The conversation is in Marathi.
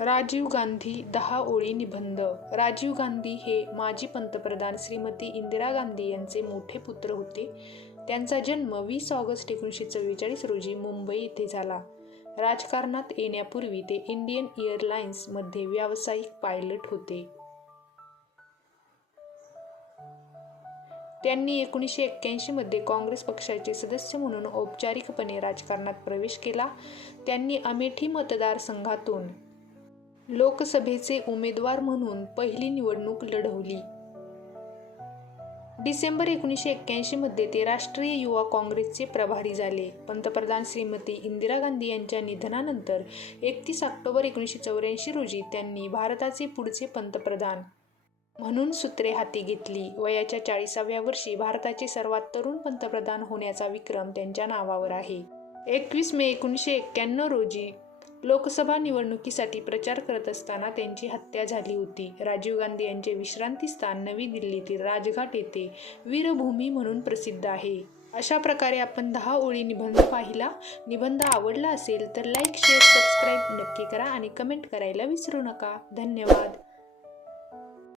राजीव गांधी दहा ओळी निबंध. राजीव गांधी हे माजी पंतप्रधान श्रीमती इंदिरा गांधी यांचे मोठे पुत्र होते. त्यांचा जन्म वीस ऑगस्ट एकोणीसशे चव्वेचाळीस रोजी मुंबई येथे झाला. राजकारणात येण्यापूर्वी ते इंडियन एअरलाइन्समध्ये व्यावसायिक पायलट होते. त्यांनी एकोणीसशे एक्क्याऐंशीमध्ये काँग्रेस पक्षाचे सदस्य म्हणून औपचारिकपणे राजकारणात प्रवेश केला. त्यांनी अमेठी मतदारसंघातून लोकसभेचे उमेदवार म्हणून पहिली निवडणूक लढवली. डिसेंबर एकोणीसशे एक्क्याऐंशीमध्ये ते राष्ट्रीय युवा काँग्रेसचे प्रभारी झाले. पंतप्रधान श्रीमती इंदिरा गांधी यांच्या निधनानंतर एकतीस ऑक्टोबर एकोणीसशे चौऱ्याऐंशी रोजी त्यांनी भारताचे पुढचे पंतप्रधान म्हणून सूत्रे हाती घेतली. वयाच्या चाळीसाव्या वर्षी भारताचे सर्वात तरुण पंतप्रधान होण्याचा विक्रम त्यांच्या नावावर आहे. एकवीस मे एकोणीसशे एक्क्याण्णव रोजी लोकसभा निवडणुकीसाठी प्रचार करत असताना त्यांची हत्या झाली होती. राजीव गांधी यांचे विश्रांतीस्थान नवी दिल्लीतील राजघाट येथे वीरभूमी म्हणून प्रसिद्ध आहे. अशा प्रकारे आपण दहा ओळी निबंध पाहिला. निबंध आवडला असेल तर लाईक शेअर सबस्क्राईब नक्की करा आणि कमेंट करायला विसरू नका. धन्यवाद.